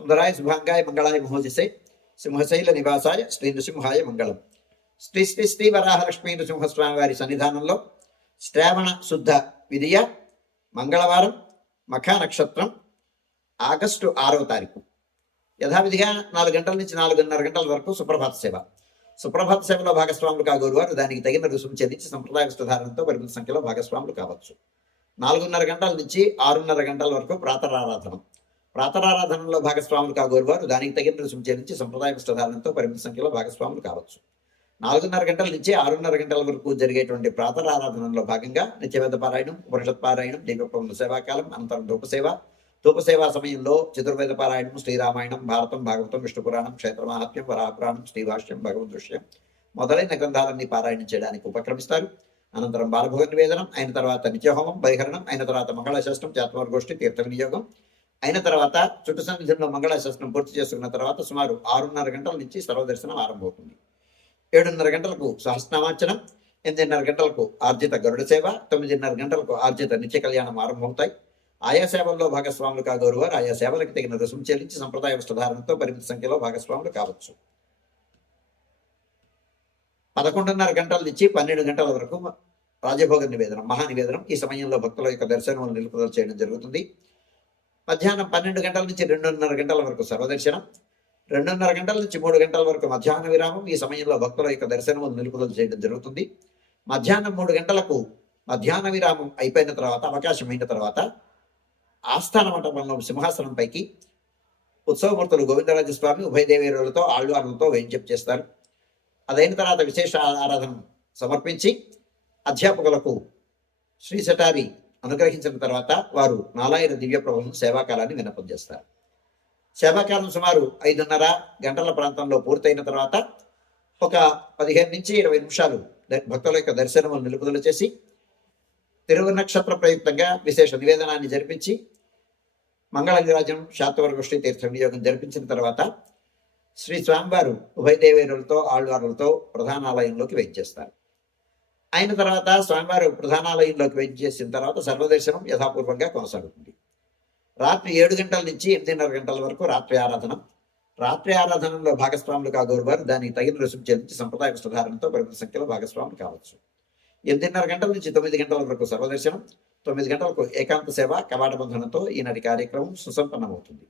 సుందరాయ శుభాంగాయ మంగళాయ మహోజసే సింహశైల నివాసాయ శ్రీ నృసింహాయ మంగళం శ్రీ శ్రీ శ్రీ వరాహలక్ష్మీ నృసింహస్వామి వారి సన్నిధానంలో శ్రావణ శుద్ధ విధియ మంగళవారం మఖా నక్షత్రం ఆగస్టు ఆరవ తారీఖు యథావిధిగా నాలుగు గంటల నుంచి నాలుగున్నర గంటల వరకు సుప్రభాత సేవ సుప్రభాత సేవలో భాగస్వాములు కాగోరు వారు దానికి తగిన రుసుము చెల్లించి సంప్రదాయ వస్తుధారణతో పరిమిత సంఖ్యలో భాగస్వాములు కావచ్చు నాలుగున్నర గంటల నుంచి ఆరున్నర గంటల వరకు ప్రాతరారాధనం ప్రాతరారాధనలో భాగస్వాములు కాగోరు వారు దానికి తగిన రుసుము చెల్లించి సంప్రదాయ విస్తధారణతో పరిమిత సంఖ్యలో భాగస్వాములు కావచ్చు. నాలుగున్నర గంటల నుంచి ఆరున్నర గంటల వరకు జరిగేటువంటి ప్రాతరారాధనలో భాగంగా నిత్యవేద పారాయణం ఉపనిషత్ పారాయణం దీపప్రబంధ సేవాకాలం అనంతరం ధూపసేవ ధూపసేవా సమయంలో చతుర్వేద పారాయణం శ్రీరామాయణం భారతం భాగవతం విష్ణు పురాణం క్షేత్రమాహాత్మ్యం వరాపురాణం శ్రీభాష్యం భగవద్ దృశ్యం మొదలైన గ్రంథాలన్నీ పారాయణం చేయడానికి ఉపక్రమిస్తారు. అనంతరం బాలభోగ నివేదనం అయిన తర్వాత నిత్యహోమం బహిహరణం అయిన తర్వాత మంగళాశాస్త్రం గోష్ఠి తీర్థ వినియోగం అయిన తర్వాత చుట్టు సన్నిధిలో మంగళాశాసనం పూర్తి చేసుకున్న తర్వాత సుమారు ఆరున్నర గంటల నుంచి సర్వదర్శనం ఆరంభమవుతుంది. ఏడున్నర గంటలకు సహస్నామార్చనం ఎనిమిదిన్నర గంటలకు ఆర్జిత గరుడ సేవ తొమ్మిదిన్నర గంటలకు ఆర్జిత నిత్య కళ్యాణం ఆరంభమవుతాయి. ఆయా సేవల్లో భాగస్వాములు కాగోరు వారు ఆయా సేవలకు తగిన రుసుము చెల్లించి సంప్రదాయ వస్త్రధారణతో పరిమిత సంఖ్యలో భాగస్వాములు కావచ్చు. పదకొండున్నర గంటల నుంచి పన్నెండు గంటల వరకు రాజభోగ నివేదనం మహా నివేదనం ఈ సమయంలో భక్తుల యొక్క దర్శనం నిలుపుదల చేయడం జరుగుతుంది. మధ్యాహ్నం పన్నెండు గంటల నుంచి రెండున్నర గంటల వరకు సర్వదర్శనం రెండున్నర గంటల నుంచి మూడు గంటల వరకు మధ్యాహ్న విరామం. ఈ సమయంలో భక్తుల యొక్క దర్శనం నిలుపుదల చేయడం జరుగుతుంది. మధ్యాహ్నం మూడు గంటలకు మధ్యాహ్న విరామం అయిపోయిన తర్వాత అవకాశం అయిన తర్వాత ఆస్థాన మంటపంలో సింహాసనం పైకి ఉత్సవమూర్తులు గోవిందరాజస్వామి ఉభయదేవేరులతో దేవేరులతో వేయించప్ చేస్తారు. అదైన తర్వాత విశేష ఆరాధన సమర్పించి అధ్యాపకులకు శ్రీ సటారి అనుగ్రహించిన తర్వాత వారు నాలాయన దివ్య ప్రభుత్వం సేవాకాలాన్ని విన్నపం చేస్తారు సేవాకాలం సుమారు ఐదున్నర గంటల ప్రాంతంలో పూర్తయిన తర్వాత ఒక పదిహేను నుంచి ఇరవై నిమిషాలు భక్తుల యొక్క దర్శనములు నిలుపుదల చేసి తిరువు నక్షత్ర ప్రయుక్తంగా విశేష నివేదనాన్ని జరిపించి మంగళగిరాజం శాతవర్గోష్ఠి తీర్థ వినియోగం జరిపించిన తర్వాత శ్రీ స్వామివారు ఉభయ దేవేరులతో ఆళ్వారులతో ప్రధానాలయంలోకి వెంచేస్తారు అయిన తర్వాత స్వామివారు ప్రధానాలయంలోకి వెంచేసిన తర్వాత సర్వదర్శనం యథాపూర్వంగా కొనసాగుతుంది. రాత్రి ఏడు గంటల నుంచి ఎనిమిదిన్నర గంటల వరకు రాత్రి ఆరాధన. రాత్రి ఆరాధనలో భాగస్వాములు కాగోరు వారు దానికి తగిన రుసుము చెల్లించి సంప్రదాయ వస్త్రధారణతో పరిమిత సంఖ్యలో భాగస్వాములు కావచ్చు. ఎనిమిదిన్నర గంటల నుంచి తొమ్మిది గంటల వరకు సర్వదర్శనం తొమ్మిది గంటలకు ఏకాంత సేవ కవాట బంధనంతో ఈనాటి కార్యక్రమం సుసంపన్నమవుతుంది.